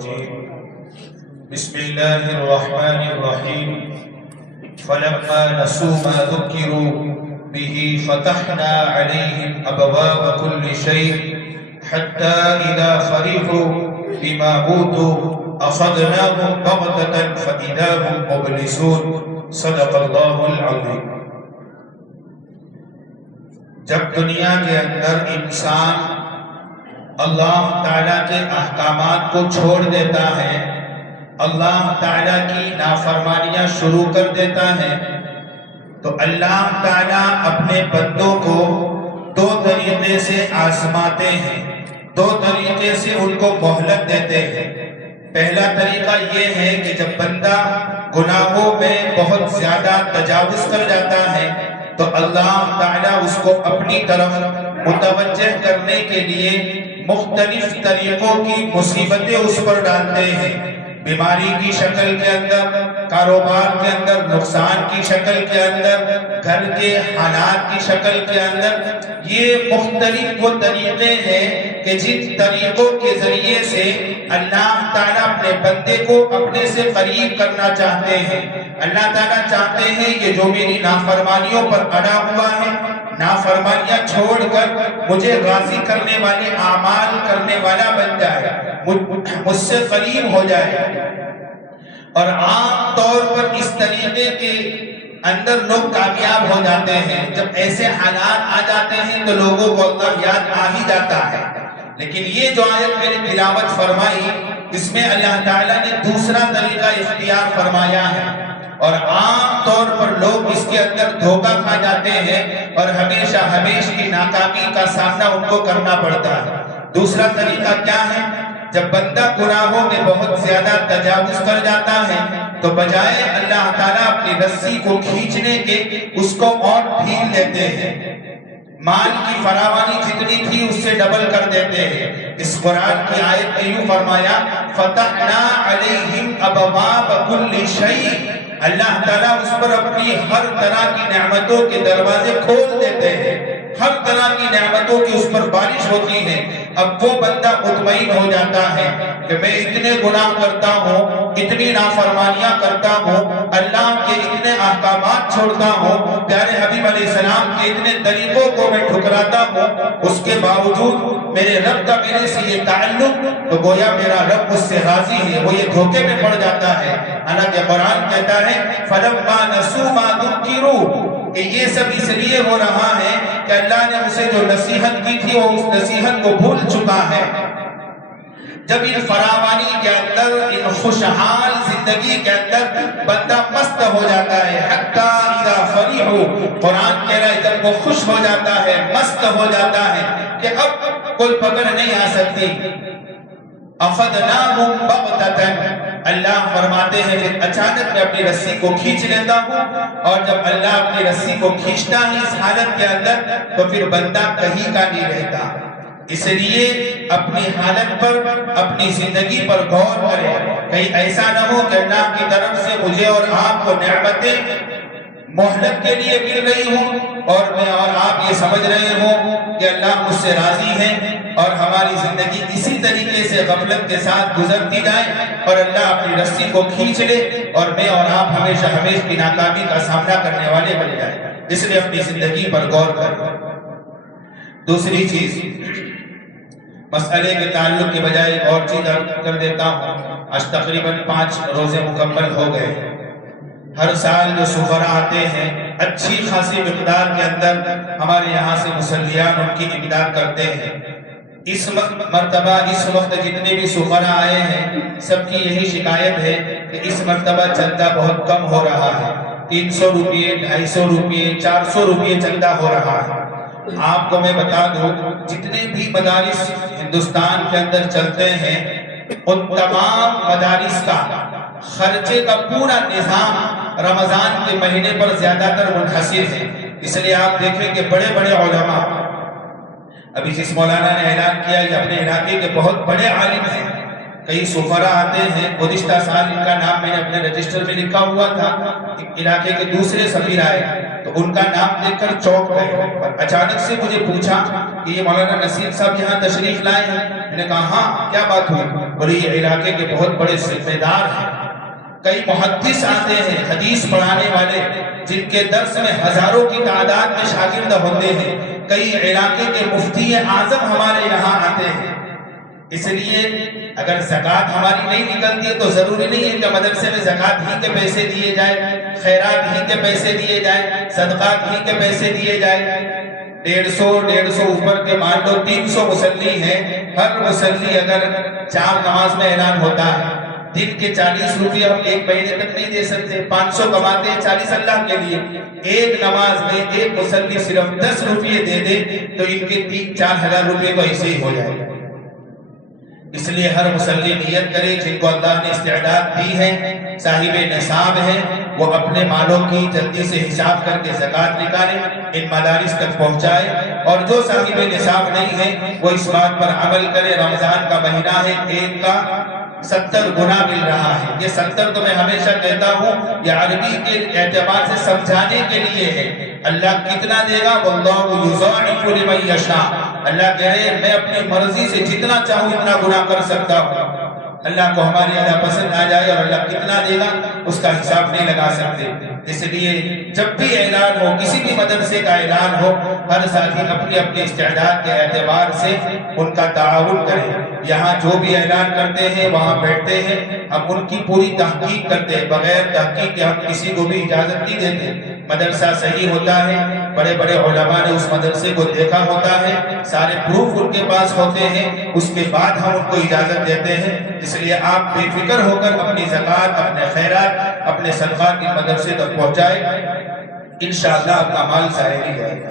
الرجيم بسم الله الرحمن الرحيم فلما نسوا ما ذكروا به فتحنا عليهم أبواب كل شيء حتى إذا فرحوا بما أوتوا أخذناهم بغتة فإذا هم مبلسون صدق الله العظيم۔ جب دنیا کے اندر انسان اللہ تعالیٰ کے احکامات کو چھوڑ دیتا ہے، اللہ تعالیٰ کی نافرمانیاں شروع کر دیتا ہے، تو اللہ تعالیٰ اپنے بندوں کو دو طریقے سے آزماتے ہیں، دو طریقے سے ان کو مہلت دیتے ہیں۔ پہلا طریقہ یہ ہے کہ جب بندہ گناہوں میں بہت زیادہ تجاوز کر جاتا ہے تو اللہ تعالیٰ اس کو اپنی طرف متوجہ کرنے کے لیے مختلف طریقوں کی مصیبتیں اس پر ڈالتے ہیں، بیماری کی شکل کے اندر، کاروبار کے اندر نقصان کی شکل کے اندر، گھر کے حالات کی شکل کے اندر۔ یہ مختلف وہ طریقے ہیں کہ جن طریقوں کے ذریعے سے اللہ تعالیٰ اپنے بندے کو اپنے سے قریب کرنا چاہتے ہیں۔ اللہ تعالیٰ چاہتے ہیں کہ جو میری نافرمانیوں پر اڑا ہوا ہے، نافرمانیاں چھوڑ کر مجھے راضی کرنے والے اعمال کرنے والا بن جائے، مجھ سے قریب ہو جائے۔ اور عام طور پر اس طریقے کے اندر لوگ کامیاب ہو جاتے ہیں۔ جب ایسے حالات آ جاتے ہیں تو لوگوں کو اللہ یاد آ ہی جاتا ہے۔ لیکن یہ جو آیت میں نے تلاوت فرمائی، اس میں اللہ تعالیٰ نے دوسرا طریقہ اختیار فرمایا ہے، اور عام طور پر لوگ اس کے اندر دھوکہ کھا جاتے ہیں اور ہمیشہ کی ناکامی کا سامنا ان کو کرنا پڑتا ہے۔ دوسرا طریقہ کیا ہے؟ جب بندہ گناہوں میں بہت زیادہ تجاوز کر جاتا ہے تو بجائے اللہ تعالیٰ اپنی رسی کو کھینچنے کے اس کو اور ڈھیل لیتے ہیں، مال کی فراوانی جتنی تھی اس سے ڈبل کر دیتے ہیں۔ اس قرآن کی آیت میں یوں فرمایا فتحنا علیہم ابواب کل شیء، اللہ تعالیٰ اس پر اپنی ہر طرح کی نعمتوں کے دروازے کھول دیتے ہیں، ہر طرح کی نعمتوں کی اس پر بارش ہوتی ہے۔ اب وہ بندہ مطمئن ہو جاتا ہے کہ میں اتنے گناہ کرتا ہوں، اتنی نافرمانیاں کرتا ہوں، اللہ کے اتنے احکامات چھوڑتا ہوں، پیارے حبیب علیہ السلام کے اتنے طریقوں کو میں ٹھکراتا ہوں، اس کے باوجود میرے رب کا میرے سے یہ تعلق، تو گویا میرا رب مجھ سے راضی ہے، وہ یہ دھوکے میں پڑ جاتا ہے۔ حالانکہ قرآن کہتا ہے فَلَمَّا نَسُوا مَا ذُكِّرُوا، کہ یہ سب اس لیے ہو رہا ہے کہ اللہ نے اسے جو نصیحت کی تھی وہ اس نصیحت کو بھول چکا ہے۔ جب ان فراوانی کے اندر، ان خوشحال زندگی کے اندر بندہ مست ہو جاتا ہے، حَتَّى إِذَا فَرِحُوا، قرآن کہہ رہا ہے جب وہ خوش ہو جاتا ہے، مست ہو جاتا ہے کہ اب کوئی پکڑ نہیں آ سکتی، أَخَذْنَاهُمْ بَغْتَةً، اللہ فرماتے ہیں پھر اچانک میں اپنی رسی کو کھینچ لیتا ہوں، اور جب اللہ اپنی رسی کو کھینچتا ہے اس حالت کے اندر تو پھر بندہ کہیں کا نہیں رہتا۔ اس لیے اپنی حالت پر، اپنی زندگی پر غور کریں، کہیں ایسا نہ ہو کہ اللہ کی طرف سے مجھے اور آپ کو نعمتیں مہلت کے لیے مل رہی ہوں اور میں اور آپ یہ سمجھ رہے ہوں کہ اللہ مجھ سے راضی ہے، اور ہماری زندگی اسی طریقے سے غفلت کے ساتھ گزرتی جائے اور اللہ اپنی رسی کو کھینچ لے اور میں اور آپ ہمیشہ کی ناکامی کا سامنا کرنے والے بن جائیں۔ اس لیے اپنی زندگی پر غور کریں۔ دوسری چیز، مسئلے کے تعلق کے بجائے اور چیز کر دیتا ہوں۔ آج تقریباً 5 روزے مکمل ہو گئے۔ ہر سال جو سفراء آتے ہیں اچھی خاصی مقدار کے اندر ہمارے یہاں سے مسلیان ان کی امداد کرتے ہیں۔ اس مرتبہ اس وقت جتنے بھی سفراء آئے ہیں سب کی یہی شکایت ہے کہ اس مرتبہ چندہ بہت کم ہو رہا ہے، 300 روپے، 250 روپے، 400 روپے چندہ ہو رہا ہے۔ آپ کو میں بتا دوں جتنے بھی مدارس ہندوستان کے اندر چلتے ہیں ان تمام مدارس کا خرچے کا پورا نظام رمضان کے مہینے پر زیادہ تر منحصر ہے۔ اس لیے آپ دیکھیں کہ بڑے بڑے علماء، ابھی جس مولانا نے اعلان کیا یہ اپنے علاقے کے بہت بڑے عالم ہیں، کئی سفراء آتے ہیں۔ گزشتہ سال ان کا نام میں نے اپنے رجسٹر میں لکھا ہوا تھا، علاقے کے دوسرے سفیر آئے تو تو ان کا نام دیکھ کر چونک گئے اور اچانک سے مجھے پوچھا کہ یہ مولانا نصیر صاحب یہاں تشریف لائے ہیں؟ میں نے کہا ہاں، کیا بات ہوئی؟ بولے یہ علاقے کے بہت بڑے ذمہ دار ہیں، کئی محدث آتے ہیں حدیث پڑھانے والے جن کے درس میں ہزاروں کی تعداد میں شاگرد ہوتے ہیں، کئی علاقے کے مفتی اعظم ہمارے یہاں آتے ہیں، اس لیے اگر زکوٰۃ ہماری نہیں نکلتی ہے تو ضروری نہیں ہے کہ مدرسے میں زکوٰۃ ہی کے پیسے دیے جائیں، خیرات ہی کے پیسے دیے جائیں، صدقات ہی کے پیسے دیے جائیں۔ 150 اوپر کے مان لو 300 مصلی ہیں، ہر مصلی اگر 4 نماز میں اعلان ہوتا ہے، دن کے 40 روپے ہم ایک مہینے تک نہیں دے سکتے، 500 کماتے ہیں 40 اللہ کے لیے، ایک نماز میں ایک مصلی صرف 10 روپے دے دے تو ان کے 3-4 ہزار روپے تو ایسے ہی ہو جائے گا۔ اس لیے ہر مصلی نیت کرے جن کو اللہ نے استعداد دی ہے، صاحب نصاب ہیں، وہ اپنے مالوں کی جلدی سے حساب کر کے زکوٰۃ نکالے، ان مدارس تک پہنچائے، اور جو صاحب نصاب نہیں ہے وہ اس بات پر عمل کرے، رمضان کا مہینہ ہے، ایک کا 70 گنا مل رہا ہے۔ یہ 70 تو میں ہمیشہ کہتا ہوں یہ عربی کے اعتبار سے سمجھانے کے لیے ہے، اللہ کتنا دے گا، واللہ یضاعف لمن یشاء، اللہ کہہ رہے میں اپنی مرضی سے جتنا چاہوں اتنا گناہ کر سکتا ہوں۔ اللہ کو ہماری ادا پسند آ جائے اور اللہ کتنا دے گا اس کا حساب نہیں لگا سکتے، اس لیے جب بھی اعلان ہو، کسی بھی مدرسے کا اعلان ہو، ہر ساتھی اپنی اپنی استعداد کے اعتبار سے ان کا تعاون کرے۔ یہاں جو بھی اعلان کرتے ہیں وہاں بیٹھتے ہیں، ہم ان کی پوری تحقیق کرتے ہیں، بغیر تحقیق کے ہم کسی کو بھی اجازت نہیں دیتے۔ مدرسہ صحیح ہوتا ہے، بڑے بڑے علماء نے اس مدرسے کو دیکھا ہوتا ہے، سارے پروف ان کے پاس ہوتے ہیں، اس کے بعد ہم ان کو اجازت دیتے ہیں۔ اس لیے آپ بے فکر ہو کر اپنی زکوٰۃ، اپنے خیرات، اپنے صدقات کی مدرسے تک پہنچائے، انشاءاللہ آپ کا مال ضائع نہیں جائے گا۔